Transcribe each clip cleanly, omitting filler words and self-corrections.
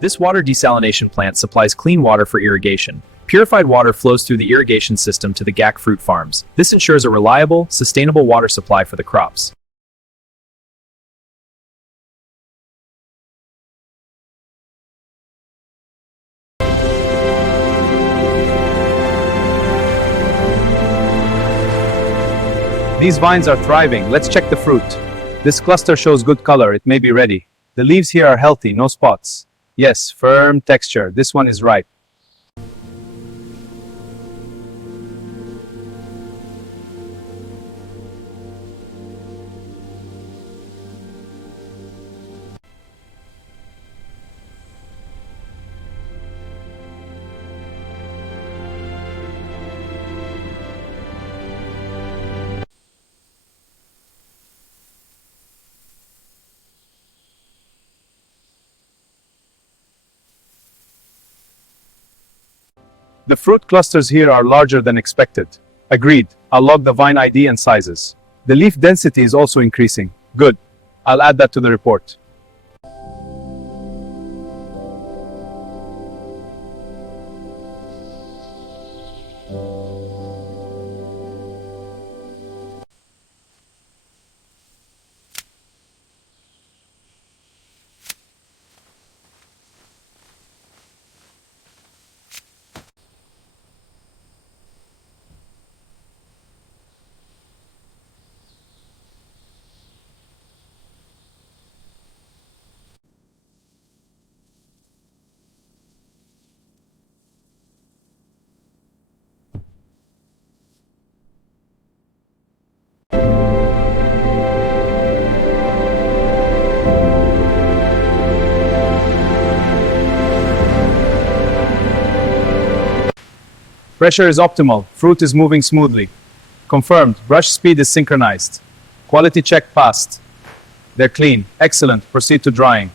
This water desalination plant supplies clean water for irrigation. Purified water flows through the irrigation system to the GAC fruit farms. This ensures a reliable, sustainable water supply for the crops. These vines are thriving. Let's check the fruit. This cluster shows good color. It may be ready. The leaves here are healthy, no spots. Yes, firm texture. This one is ripe. The fruit clusters here are larger than expected. Agreed. I'll log the vine ID and sizes. The leaf density is also increasing. Good. I'll add that to the report. Pressure is optimal. Fruit is moving smoothly. Confirmed. Brush speed is synchronized. Quality check passed. They're clean. Excellent. Proceed to drying.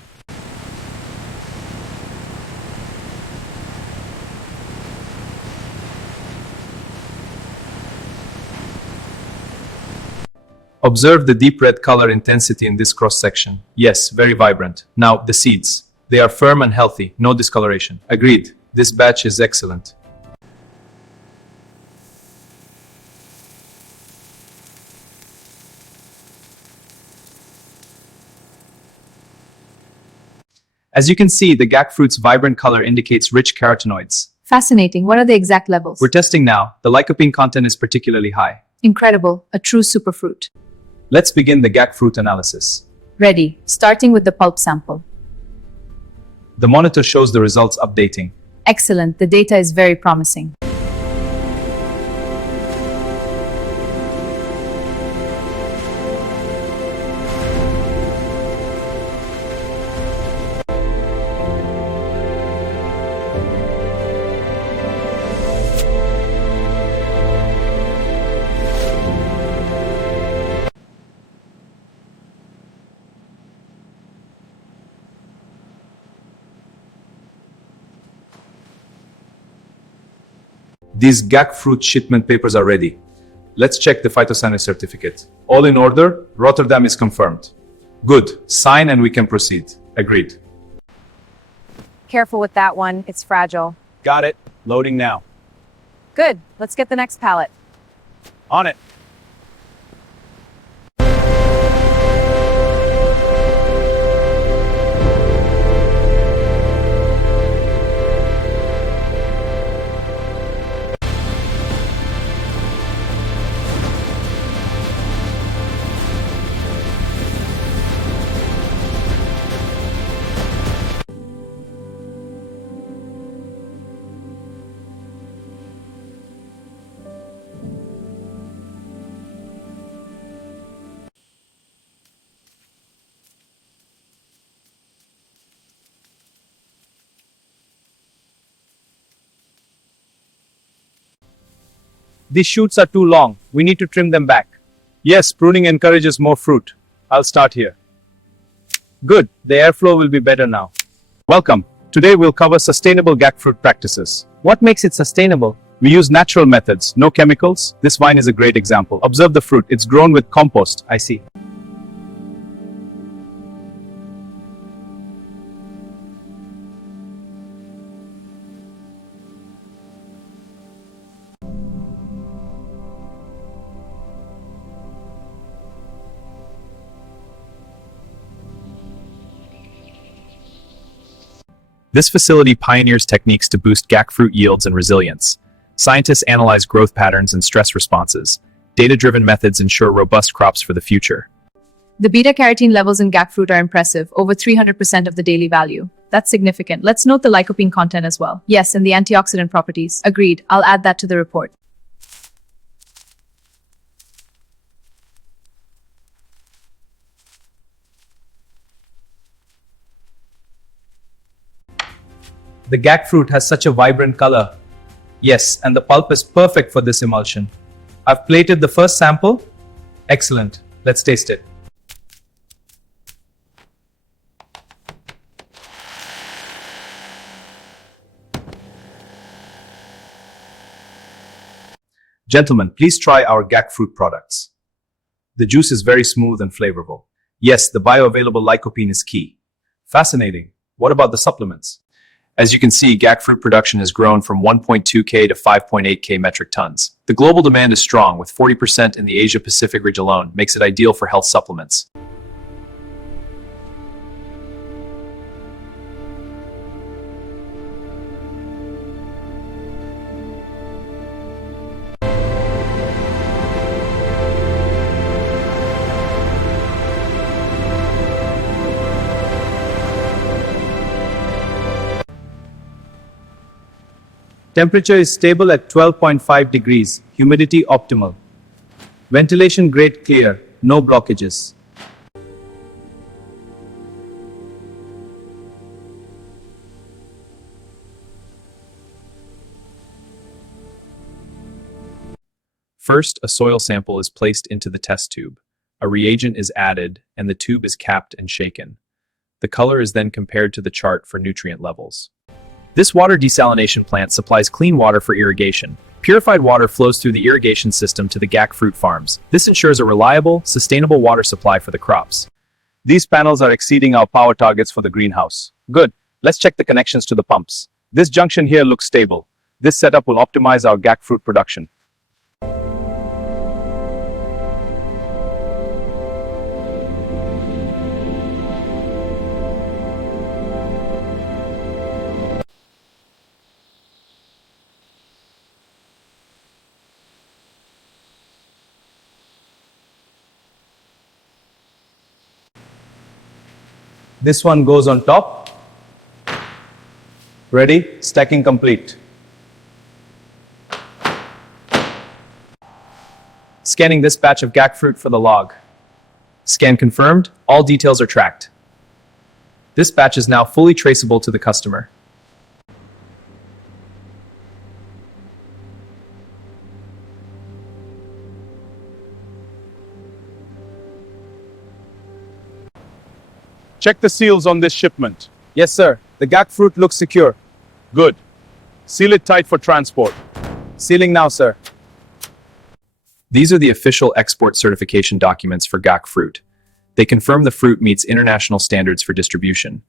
Observe the deep red color intensity in this cross-section. Yes, very vibrant. Now, the seeds. They are firm and healthy. No discoloration. Agreed. This batch is excellent. As you can see, the GAC fruit's vibrant color indicates rich carotenoids. Fascinating. What are the exact levels? We're testing now. The lycopene content is particularly high. Incredible. A true superfruit. Let's begin the GAC fruit analysis. Ready. Starting with the pulp sample. The monitor shows the results updating. Excellent. The data is very promising. These GAC fruit shipment papers are ready. Let's check the phytosanitary certificate. All in order. Rotterdam is confirmed. Good. Sign and we can proceed. Agreed. Careful with that one. It's fragile. Got it. Loading now. Good. Let's get the next pallet. On it. These shoots are too long. We need to trim them back. Yes, pruning encourages more fruit. I'll start here. Good. The airflow will be better now. Welcome. Today we'll cover sustainable GAC fruit practices. What makes it sustainable? We use natural methods, no chemicals. This vine is a great example. Observe the fruit. It's grown with compost. I see. This facility pioneers techniques to boost GAC fruit yields and resilience. Scientists analyze growth patterns and stress responses. Data-driven methods ensure robust crops for the future. The beta-carotene levels in GAC fruit are impressive, over 300% of the daily value. That's significant. Let's note the lycopene content as well. Yes, and the antioxidant properties. Agreed. I'll add that to the report. The GAC fruit has such a vibrant color. Yes, and the pulp is perfect for this emulsion. I've plated the first sample. Excellent. Let's taste it. Gentlemen, please try our GAC fruit products. The juice is very smooth and flavorful. Yes, the bioavailable lycopene is key. Fascinating. What about the supplements? As you can see, GAC fruit production has grown from 1.2K to 5.8K metric tons. The global demand is strong, with 40% in the Asia-Pacific region alone, makes it ideal for health supplements. Temperature is stable at 12.5 degrees, humidity optimal. Ventilation grade clear, no blockages. First, a soil sample is placed into the test tube. A reagent is added, and the tube is capped and shaken. The color is then compared to the chart for nutrient levels. This water desalination plant supplies clean water for irrigation. Purified water flows through the irrigation system to the GAC fruit farms. This ensures a reliable, sustainable water supply for the crops. These panels are exceeding our power targets for the greenhouse. Good. Let's check the connections to the pumps. This junction here looks stable. This setup will optimize our GAC fruit production. This one goes on top. Ready? Stacking complete. Scanning this batch of GAC fruit for the log. Scan confirmed. All details are tracked. This batch is now fully traceable to the customer. Check the seals on this shipment. Yes, sir. The GAC fruit looks secure. Good. Seal it tight for transport. Sealing now, sir. These are the official export certification documents for GAC fruit. They confirm the fruit meets international standards for distribution.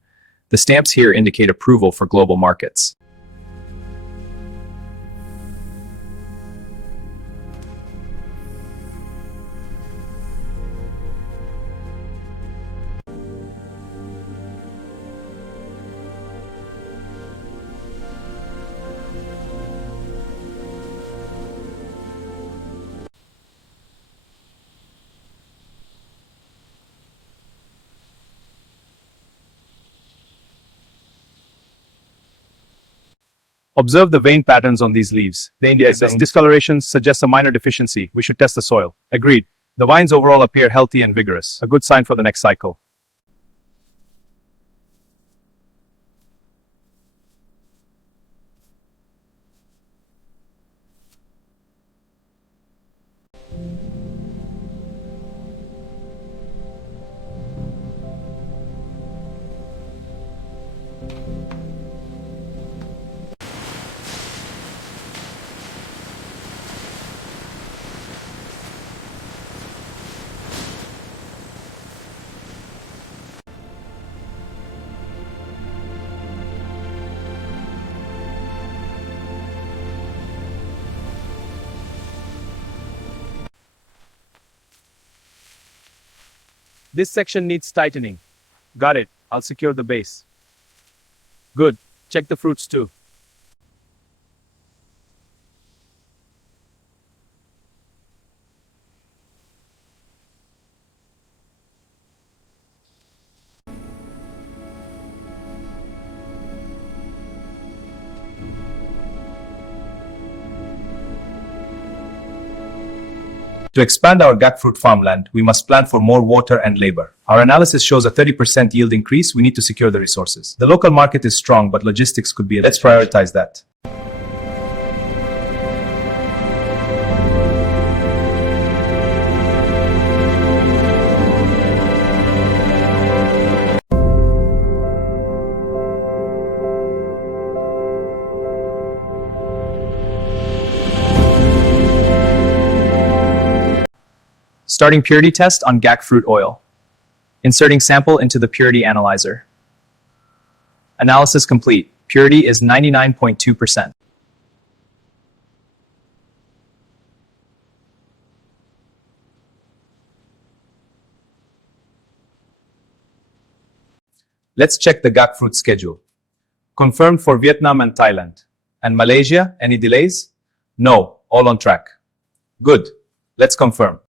The stamps here indicate approval for global markets. Observe the vein patterns on these leaves. They indicate This discoloration suggests a minor deficiency. We should test the soil. Agreed. The vines overall appear healthy and vigorous. A good sign for the next cycle. This section needs tightening. Got it. I'll secure the base. Good. Check the fruits too. To expand our GAC fruit farmland, we must plan for more water and labor. Our analysis shows a 30% yield increase. We need to secure the resources. The local market is strong, but logistics could be. Let's prioritize that. Starting purity test on GAC fruit oil. Inserting sample into the purity analyzer. Analysis complete. Purity is 99.2%. Let's check the GAC fruit schedule. Confirmed for Vietnam and Thailand. And Malaysia, any delays? No, all on track. Good. Let's confirm.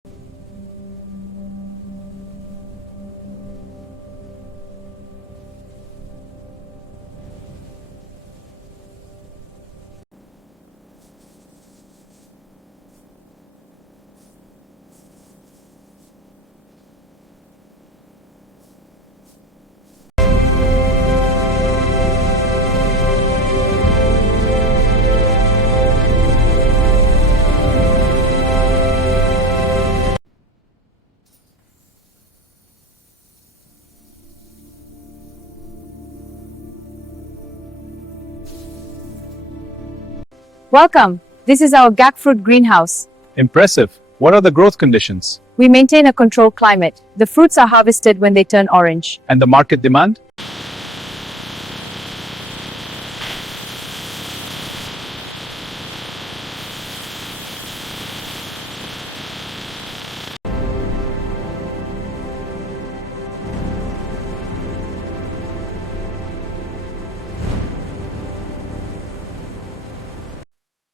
Welcome. This is our GAC fruit greenhouse. Impressive. What are the growth conditions? We maintain a controlled climate. The fruits are harvested when they turn orange. And the market demand?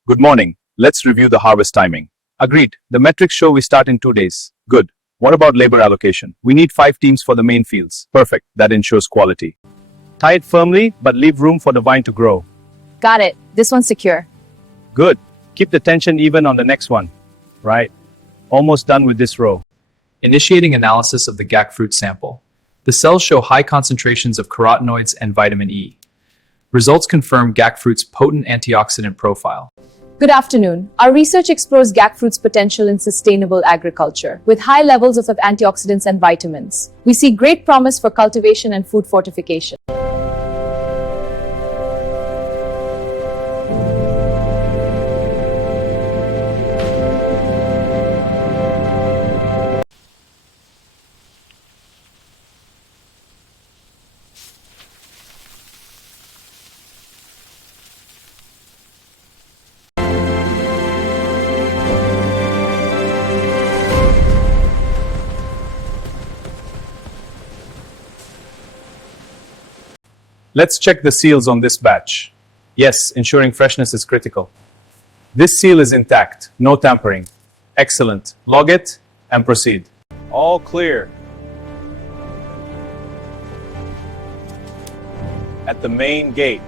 Good morning. Let's review the harvest timing. Agreed. The metrics show we start in 2 days. Good. What about labor allocation? We need 5 teams for the main fields. Perfect. That ensures quality. Tie it firmly, but leave room for the vine to grow. Got it. This one's secure. Good. Keep the tension even on the next one. Right. Almost done with this row. Initiating analysis of the GAC fruit sample. The cells show high concentrations of carotenoids and vitamin E. Results confirm GAC fruit's potent antioxidant profile. Good afternoon. Our research explores GAC fruit's potential in sustainable agriculture. With high levels of antioxidants and vitamins, we see great promise for cultivation and food fortification. Let's check the seals on this batch. Yes, ensuring freshness is critical. This seal is intact, no tampering. Excellent. Log it and proceed. All clear. At the main gate.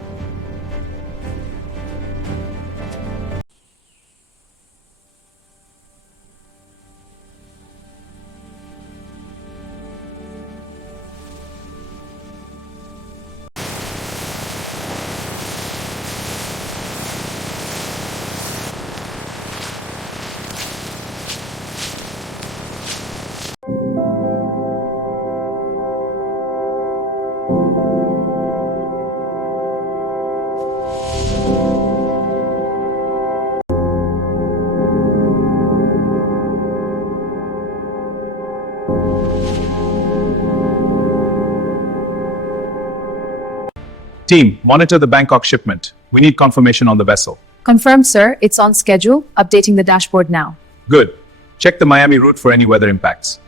Team, monitor the Bangkok shipment. We need confirmation on the vessel. Confirmed, sir. It's on schedule. Updating the dashboard now. Good. Check the Miami route for any weather impacts.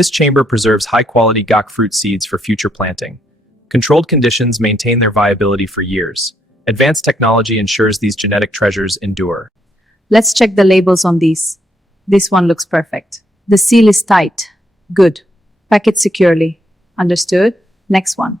This chamber preserves high-quality GAC fruit seeds for future planting. Controlled conditions maintain their viability for years. Advanced technology ensures these genetic treasures endure. Let's check the labels on these. This one looks perfect. The seal is tight. Good. Pack it securely. Understood? Next one.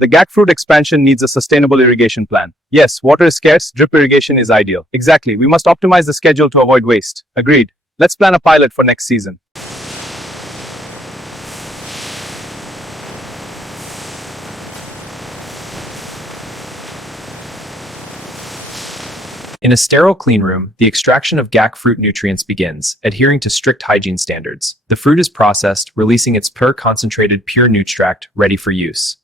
The GAC fruit expansion needs a sustainable irrigation plan. Yes, water is scarce, drip irrigation is ideal. Exactly, we must optimize the schedule to avoid waste. Agreed. Let's plan a pilot for next season. In a sterile cleanroom, the extraction of GAC fruit nutrients begins, adhering to strict hygiene standards. The fruit is processed, releasing its concentrated pure nutract, ready for use.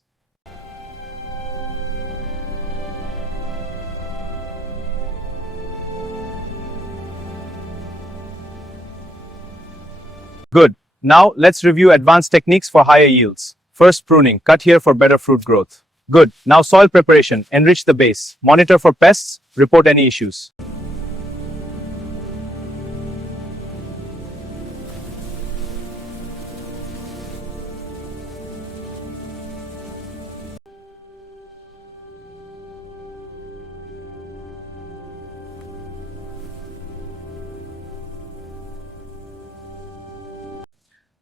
Good. Now, let's review advanced techniques for higher yields. First, pruning. Cut here for better fruit growth. Good. Now, soil preparation. Enrich the base. Monitor for pests. Report any issues.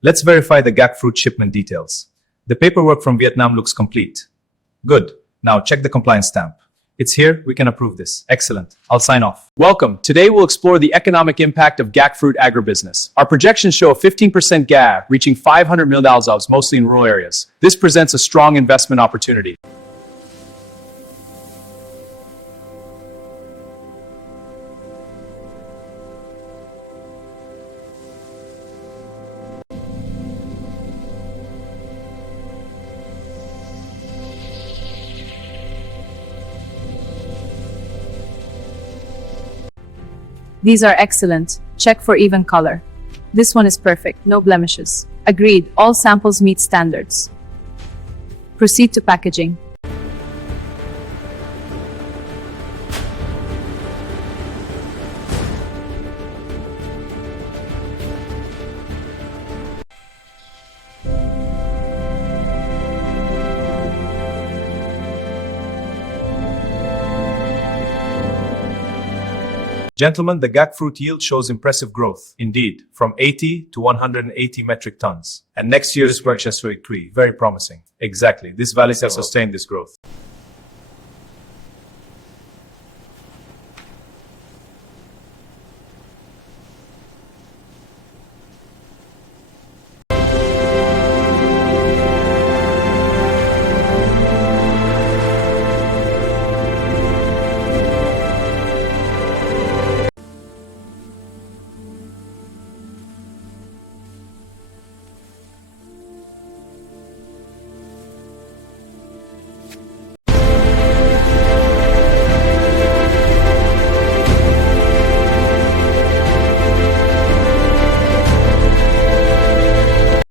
Let's verify the GAC fruit shipment details. The paperwork from Vietnam looks complete. Good. Now check the compliance stamp. It's here, we can approve this. Excellent. I'll sign off. Welcome. Today we'll explore the economic impact of GAC fruit agribusiness. Our projections show a 15% GAC reaching $500 million, mostly in rural areas. This presents a strong investment opportunity. These are excellent. Check for even color. This one is perfect, no blemishes. Agreed, all samples meet standards. Proceed to packaging. Gentlemen, the GAC fruit yield shows impressive growth. Indeed, from 80 to 180 metric tons. And next year's work has to increase. Very promising. Exactly. This valley has sustained this growth.